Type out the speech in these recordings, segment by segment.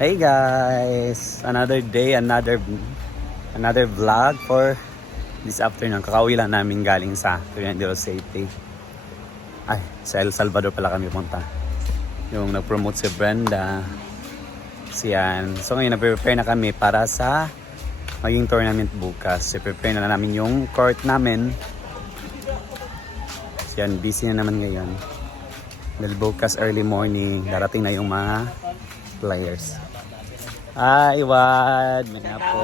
Hey guys! Another day, another vlog for this afternoon. Kakauwi lang namin galing sa Triangulo City. Ay, sa El Salvador pala kami punta. Yung nag-promote si Brenda. Siyan. So ngayon nag-prepare na kami para sa maging tournament bukas. I-prepare na namin yung court namin. Siyan, busy na naman ngayon. Dahil bukas early morning, darating na yung mga players. Ay, Wad! May napo.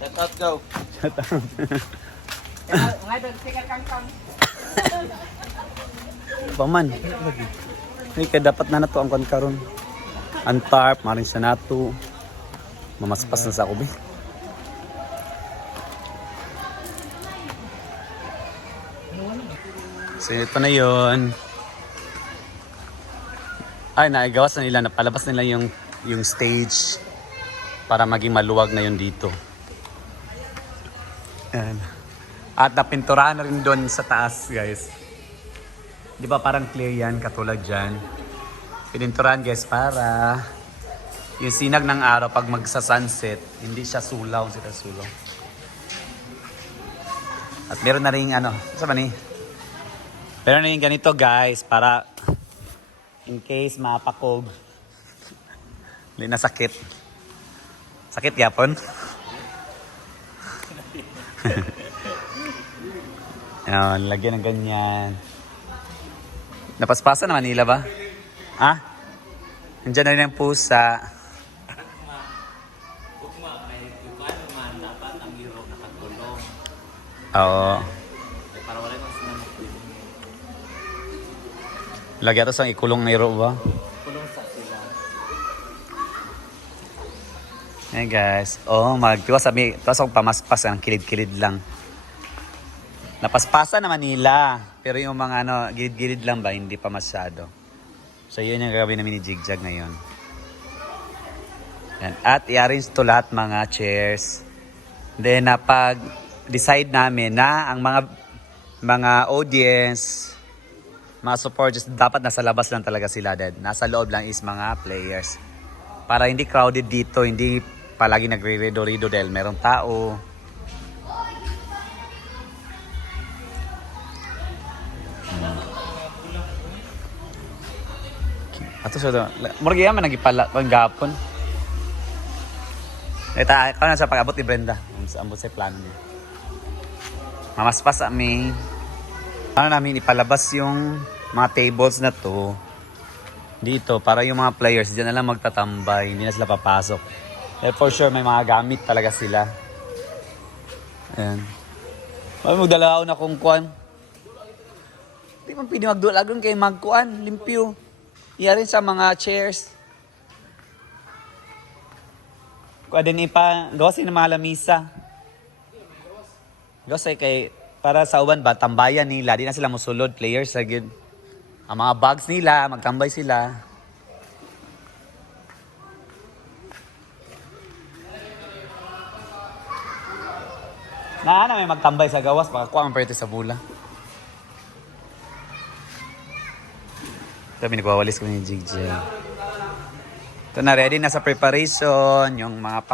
Shout out, go! Shout out. Paman. Ay, kaya dapat na nato ang karon. Ang tarp, maring siya nato. Mamaspas na sa ako, be. So, ito na yun. Ay, naigawas na nila. Napalabas nila yung stage para maging maluwag na yun dito. Ayan. At napinturahan na rin doon sa taas, guys. Di ba parang clear yan, katulad dyan. Pininturahan, guys, para yung sinag ng araw pag magsa-sunset, hindi siya sulaw, At meron na rin saan ba ni? Meron na rin ganito, guys, para in case mapakog. Hindi na sakit. Sakit yapon? Ayan, lagyan ng ganyan. Napaspasan naman nila ba? Ha? Nandiyan na rin ang pusa. Oo. Para wala yung sinamok dito. Lagyan ito sa ikulong na iro ba? Kulong sa sila. Hey guys. Oh, magtiwas sabi. Tiwas akong pamaspas. Ang kilid-kilid lang. Napaspasan naman nila. Pero yung mga gilid-gilid lang ba, hindi pa masyado. So yun yung gagawin namin ni Jigjag ngayon. Yan. At i-arrange to lahat mga chairs. Then napag-decide namin na ang mga audience, mga supporters, dapat nasa labas lang talaga sila. Nasa loob lang is mga players. Para hindi crowded dito, hindi palagi nagre-rido-rido dahil merong tao. Ato siya doon. Murag yaman nagipala panggapon. Ito, ikaw na sa pag-abot ni Brenda. Ambot sa plano niya. Mamaspas kami. Ano namin ipalabas yung mga tables na to dito para yung mga players diyan na lang magtatambay. Hindi na sila papasok. For sure may mga gamit talaga sila. Ayan. Magdala ako na kung kuan. Di man pwede magdulagon kay magkuan. Limpyo. Iya rin sa mga chairs. Kung din gawas na mga lamisa. Gawas kay para sa uban ba, tambayan nila. Di na sila musulod, players. Agad. Ang mga bags nila, magtambay sila. May magtambay sa gawas. Baka kuha ang pwede sa bula. Sabi, nagwawalis ko ni Jigjag. Ito na, ready na sa preparation. Yung mga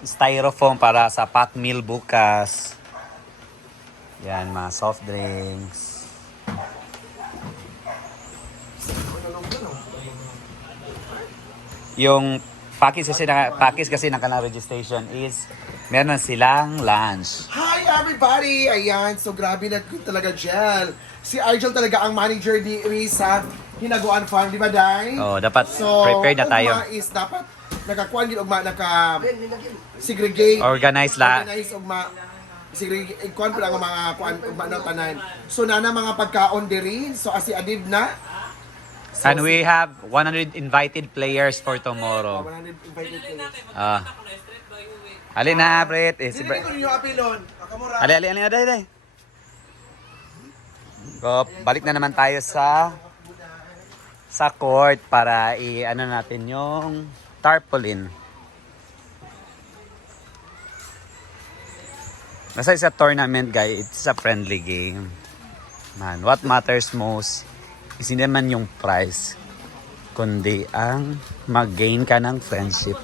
styrofoam para sa pack meal bukas. Yan, mga soft drinks. Yung package kasi ng kanang registration is meron silang lunch. Hi everybody! Ayan, so grabe na talaga gel. Si Argel talaga ang manager ni sa Hinaguan Farm, di ba, Day? Oh, dapat prepared na tayo. So, is dapat nakakuan gid ugma segregate. Organize la. Organize ugma segregate kuan pala ang mga kuan ugma na tanan. So nana mga pagkaon diri. So asi adib na. So, And we have 100 invited players for tomorrow. 100 invited players. Ali na, Brett. Si Dili Brett. ko niyo apilon. Akamura. Ali. So, balik na naman tayo sa court para natin yung tarpaulin. Basta sa tournament, guys, it's a friendly game. Man, what matters most is hindi naman yung price, kundi ang mag-gain ka ng friendship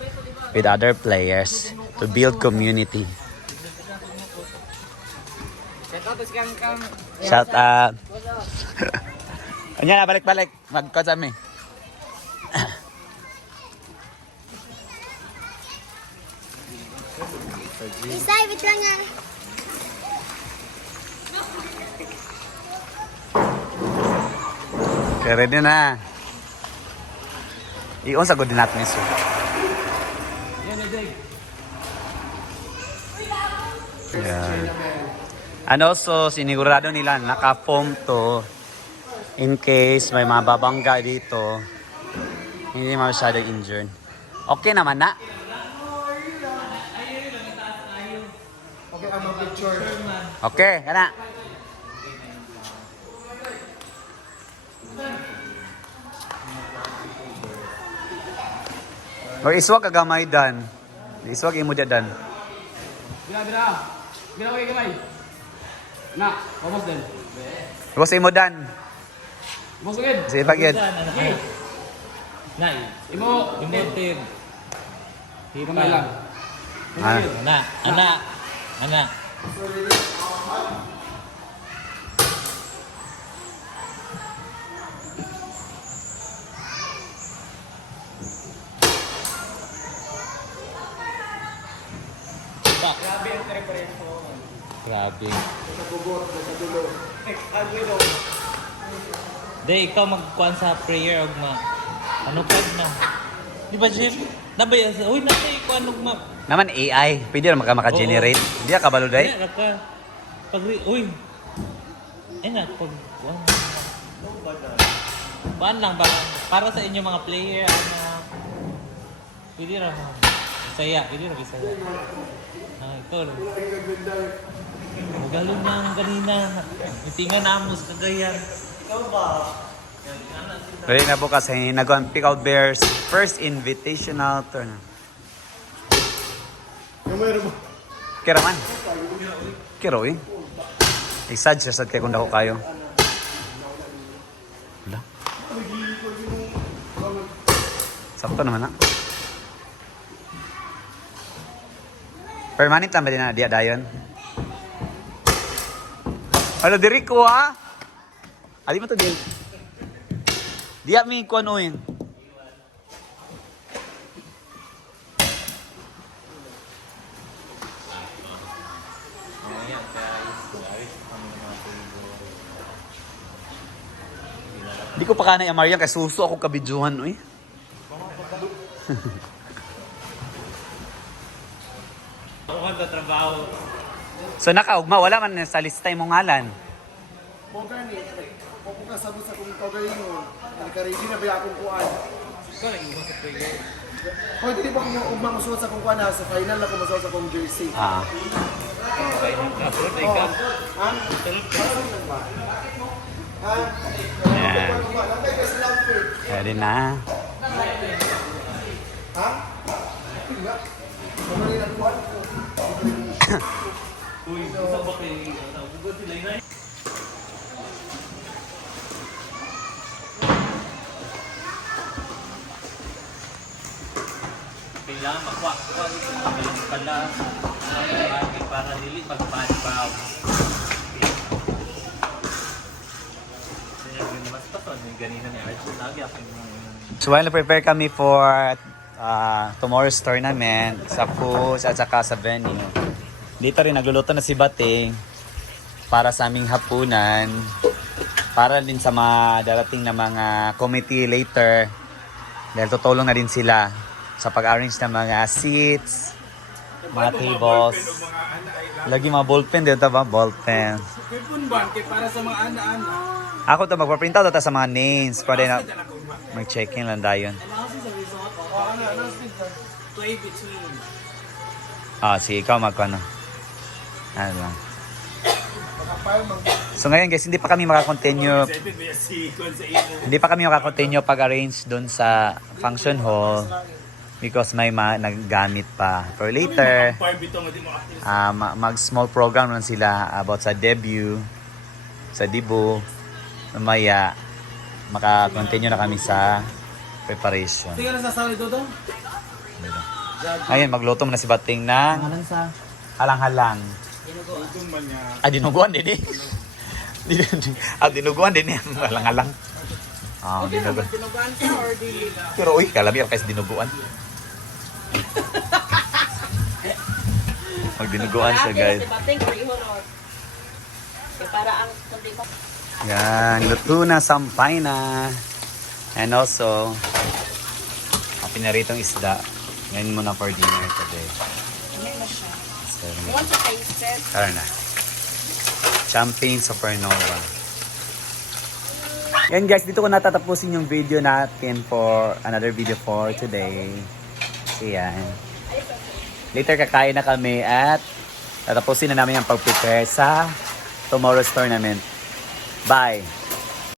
with other players to build community. Shout out. Anya na, balik-balik. Mag-coach kami. Isay, wait lang nga. Okay, ready na. Iyon sa good natin miso. Yan. And also, sinigurado nila naka-foam to in case may mababangga dito. Hindi masyadong injured. Okay naman na. Okay, ang mag-picture. Okay, kana. O iswag kagamay dan. Iswag imo dia dan. Gila kayo gamay. Na, vamos din. Tapos imo dan. Vamos agad. Sige pagyan. Okay. Nay, Imo, imutin. Kamay lang. Ah. Ana. Grabe. Di, ikaw magkuhan sa prayer og ma. Ano ka na? Di ba, Jim? Nabaya sa... Uy, nabaya ko ano ma. Naman AI, pwede na maka-generate. Hindi ka kabalo day. Kaya ka. Pag... Uy. Ay na, pag... Baan lang ba? Para sa inyo mga player, pwede na saya. Pwede na saya. Ito. Magalo na ang ganina. Itingan na mo sa kagayan. Ready na bukas ay nag-on Pick Out Bears first invitational tournament. Kira man. Kira eh. Isad siya sad kay kung dako kayo. Wala. Sakto naman na. Permanent lang ba din na diya dayon? Ano diri ko ha? Ali mo to din. Diya mi ko ano yun. Di ko pa kanay Amarian kay suso ako kabidjuhan oy. Ako ka trabaho. So nakaugma wala man sa lista imong ngalan. Mo gani, kung ka sabot sa kung kagaling mo, nagka-ready na ba akong kuan? Ikaw lang mo sa prayer. Hoy, dili ba kung umang suot sa kung kuan ha, sa final na kung masuot sa kung jersey. Ah. Kaya ka, bro. Kaya ka. Ha? Ha? Yan. Lantay ka sa outfit. Ready na. Ha? Nga. Kumali na kuan. Uy, isa ba kayo? Bugod sila yun. Kailangan makuha. Mabilis pala. Para dili pagpanibaw. Mas pa to. Ganina ni Arjun. Lagi ako yung... So while prepare kami for tomorrow's tournament sa foods at saka sa venue. Dito rin nagluluto na si Bating para sa aming hapunan. Para din sa mga darating na mga committee later. Dahil tutulong na din sila sa pag-arrange ng mga seats, mga tables. Lagi mga ballpen dito ba? Ballpen. Pipun ba? Para sa mga ana-ana. Ako to magpa-print out sa mga names. Pwede na mag-check-in lang dayon. Sige, ikaw magkano. Ano lang. So ngayon guys, hindi pa kami makakontinue pag-arrange doon sa function hall because may naggamit pa. Pero later, mag-small program lang sila about sa debut, sa debut, mamaya, maka-continue na kami sa preparation. Sige na sasawi dito. Ayun, magluto na si Bating ng Anong sa? halang-halang. Dinuguan din eh. Dinuguan din eh. Halang-halang. Dinuguan. Pero uy, kalami ako kasi dinuguan. Magdinuguan siya guys. Yan, luto na, sampay na. And also, pinaritong isda. Ngayon muna for dinner today. Want to taste it? Tara na. Champagne Supernova. Yan guys, dito ko natatapusin yung video natin for another video for today. So yan. Later kakain na kami at tatapusin na namin ang pag-prepare sa tomorrow's tournament. Bye!